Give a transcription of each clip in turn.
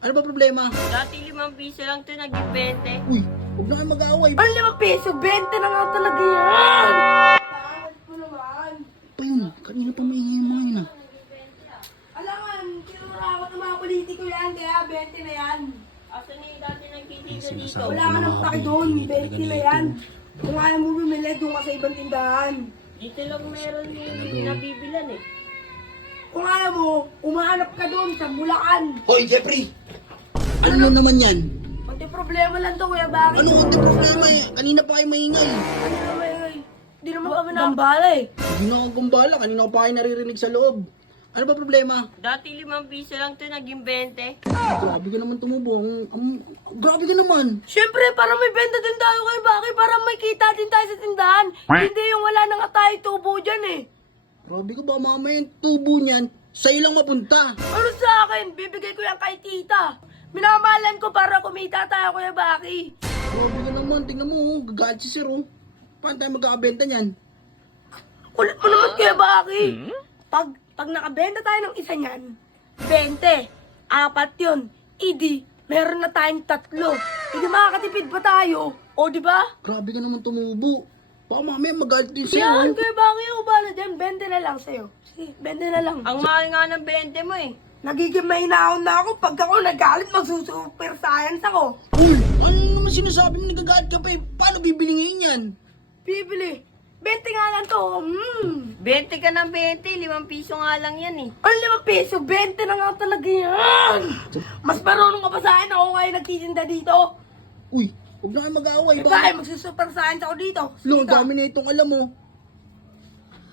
Ano ba problema? Dati 5 piso lang ito, naging 20. Uy, huwag na kayo mag-aaway. Ang 5 piso, 20 na nga talaga yan! Bakit mo naman? Pa yun, kanina pa maingay yung mga yun ah. Alangan, tinura ako ng mga politiko yan, kaya 20 na yan. Asa ni dati nagtitinda Sinasabi dito? ko Wala ka na nang nga, paki Kuya, doon, hindi talaga 20 na nito. yan. Kung ayaw mo bumili, doon ka sa ibang tindahan. Dito lang meron yung Talaga. nabibilan eh. Kung ayaw mo, umahanap ka doon sa Bulacan. Hoy, Jeffrey! Ano naman yan? Kunti problema lang to, Kuya Bakit? Ano ang problema eh? Kanina pa kayo maingay. Ano naman yun? Di naman kami nakabala eh. Hindi na ako gumbala, kanina ko pa kayo naririnig sa loob. Ano ba problema? Dati 5 piso lang ito, naging 20. Grabe ka naman tumubo. Grabe ka naman. Siyempre, para may benta din tayo kay Baki, para may kita din tayo sa tindahan. Hindi yung wala na nga tayo tubo dyan eh. Grabe ka ba mamaya yung tubo niyan? Sa'yo lang mapunta. Ano sa akin? Bibigay ko yan kay tita. Minamahalan ko para kumita tayo, Kuya Baki. Grabe ka naman. Tingnan mo, oh. Gagalit si Sir, oh. Paano tayo magkakabenta niyan? Kulit mo naman, Kuya Baki. Pag nakabenta tayo ng isa niyan, 20. 4 yun. Idi, meron na tayong 3. Hindi makakatipid pa tayo. O, di ba? Grabe ka naman tumubo. Baka mamaya magalit din sa'yo, Yan, oh. Kuya Baki, ako bala dyan. 20 na lang sa'yo. Sige, 20 na lang. Ang mahal nga ng 20 mo eh. Nagiging mahinahon na ako. Pag ako nagalit, magsusuper science ako. Uy, ano naman sinasabi mo? Nagagalit ka pa eh. Paano bibili ngayon yan? Bibili. 20 nga lang to. 20 ka ng 20, 5 piso nga lang yan eh. Ang 5 piso, 20 na nga talaga yan. Mas marunong ka pa sa akin. Ako ngayon nagtitinda dito. Uy, huwag na kayo mag-aaway. Eh bakit? Magsusuper science ako dito. Lo, ang Sige ka. dami na itong alam mo.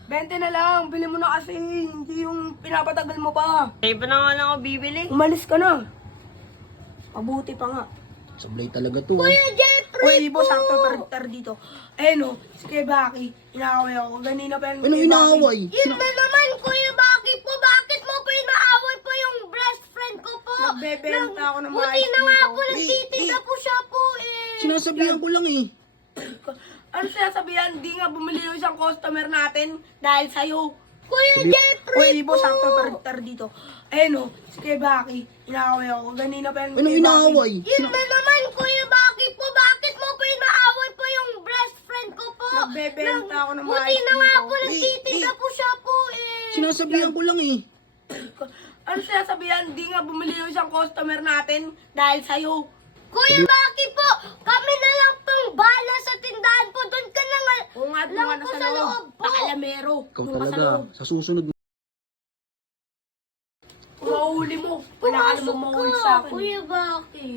20 na lang. Bili mo na kasi. Hindi yung pinapatagal mo pa. Sa'yo pa na nga lang ako bibili. Umalis ka na. Mabuti pa nga. Sablay talaga to. Uy, boss, sakto per dito. Ayun o, si Kuya Baki, inaaway ako. Ganina pa yung Ano Kuya Baki. inaaway? Yun na naman, Kuya Baki po. Bakit mo po inaaway po yung best friend ko po? Nagbebenta ako ng mga Buti ice na nga dito. po, nagtitinda po siya po eh. Sinasabihan ko lang eh. Ano sinasabihan? Di nga bumili yung isang customer natin dahil sa'yo. Kuya Jeffrey Uy, boss, sakto per dito. Ayun o, si Kuya Baki, inaaway ako. Ganina pa yung Ano Kuya Baki. inaaway? Yun na naman, Kuya Baki po. Bakit mo po inaaway po yung best friend ko po? Nagbebenta ako ng mga Buti ice na nga dito. po, nagtitinda po siya po eh. Sinasabihan ko lang eh. Ano sinasabihan? Di nga bumili yung isang customer natin dahil sa'yo. Kuya Baki po, kami na lang pong bala sa tindahan po. Doon ka na nga. Oo nga, doon Lang ka na po sa sa loob. loob po. Pakalamero. Ikaw Doon ka sa talaga. loob. Sa susunod. Kung mahuli mo, wala ka namang mahuli sa akin. Kuya Baki.